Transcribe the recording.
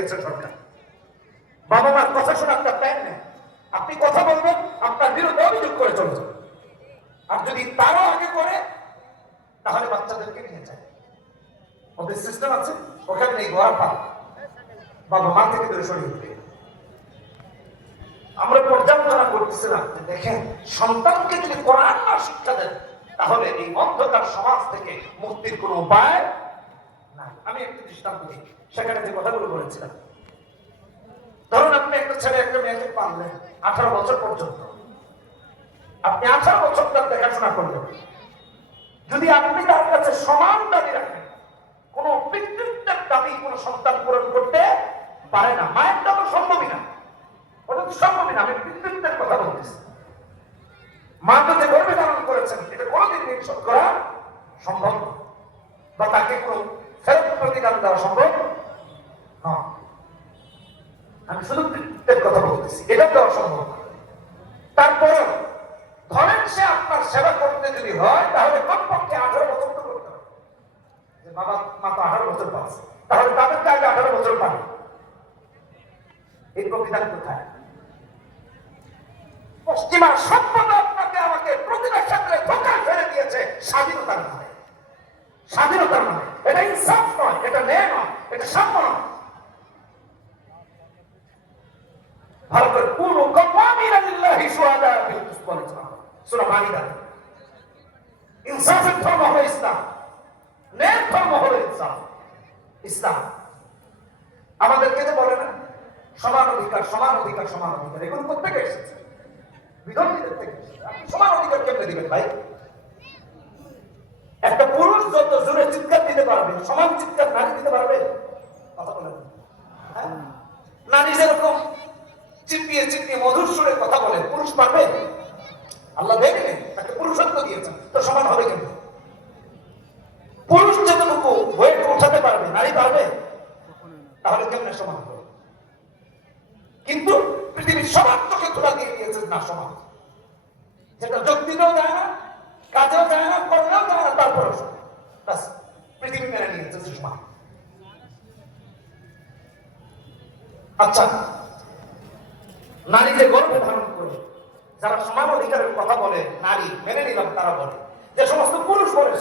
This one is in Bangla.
দিয়েছে সরকার। বাবা মার কথা শোনা আপনার টাইম নেই, আপনি কথা বলবেন, আপনার বিরুদ্ধে অভিযোগ করে চলে যাবেন। আর যদি তারও আগে করে তাহলে বাচ্চাদেরকে নিয়ে যায়, ওদের সিস্টেম আছে, ওখানে নেই ঘর পা বাবা মা থেকে দূরে সরিয়ে দেবে। আমরা পর্যালোচনা করতেছিলাম যে দেখেন, সন্তানকে যদি কোরআন না শিক্ষা দেন তাহলে এই অন্ধকার সমাজ থেকে মুক্তির কোনো উপায় নাই। আমি একটা দৃষ্টান্ত দিই, সেখানে যে কথাগুলো বলেছিলাম, ধরুন আপনি একটা ছেলে একটা মেয়েকে পাললেন 18 বছর পর্যন্ত, আপনি 18 বছর তার দেখাশোনা করলেন। যদি আপনি তার কাছে সমান দাবি রাখেন, কোন পিতৃত্বের দাবি কোন সন্তান পূরণ করতে পারে না, মায়ের দাবি সম্ভবই না, ওটা তো সম্ভবই না। আমি পিতৃত্বের কথা বলতেছি, মা তো যে গর্ভে ধারণ করেছেন এটা কোনোদিন নিশ্চিত করা সম্ভব না, বা তাকে কোন ফেরত প্রতিদান দেওয়া সম্ভব না। আমি শুধু পিতৃত্বের কথা বলতেছি, এটা দেওয়া সম্ভব না। তারপরে ধরেন সে আপনার সেবা করতে যদি হয় তাহলে কমপক্ষে 18 বছর তো করতে হবে। যে বাবা মা তো 18 বছর পাচ্ছে, তাহলে তাদেরকে আগে 18 বছর পাবে। এই প্রতিদান কোথায়? পশ্চিমা সভ্যতা আপনাকে আমাকে প্রতিটা ক্ষেত্রে ধোঁকায় ফেলে দিয়েছে স্বাধীনতার নামে। স্বাধীনতার নামে এটা ইনসাফ নয়, এটা ন্যায় নয়, এটা সাম্য নয়। ভালো করে পুরো কওয়ামিনা লিল্লাহি শুহাদা বিল কিসত বলেছে সূরা মাইদা। ইনসাফের ধর্ম হলো ইসলাম, ন্যায়ের ধর্ম হলো ইনসাফ। ইসলাম আমাদেরকে যে বলে না সমান অধিকার সমান অধিকার সমান অধিকার, এগুলো কোথেকে এসেছে? বিধর্মীদের থেকে এসেছে। আপনি সমান অধিকার কেমনে দিবেন ভাই? একটা পুরুষ যত জোরে চিৎকার দিতে পারবে সমান চিৎকার নারী দিতে পারবে? কথা বলেন। নারী যেরকম চিপিয়ে চিপিয়ে মধুর সুরে কথা বলে পুরুষ পারবে? আল্লাহ দেখেন তাকে পুরুষত্ব দিয়েছেন, তো সমান হবে কেন? পুরুষ যতটুকু ওয়েট উঠাতে পারবে নারী পারবে? তাহলে কেমনে সমান হবে? কিন্তু পৃথিবীর সবার চোখে ধোলা দিয়ে দিয়েছে না সমান, যেটা যুক্তিতেও যায় না, কাজেও যায় না, কর্মেও যায় না, তারপরে পৃথিবী মেনে নিয়েছে সমান। আচ্ছা, নারী যে গর্ভে ধারণ করে যারা সমান অধিকারের কথা বলে নারী মেনে নিলাম, তারা বলে যে সমস্ত পুরুষ বলে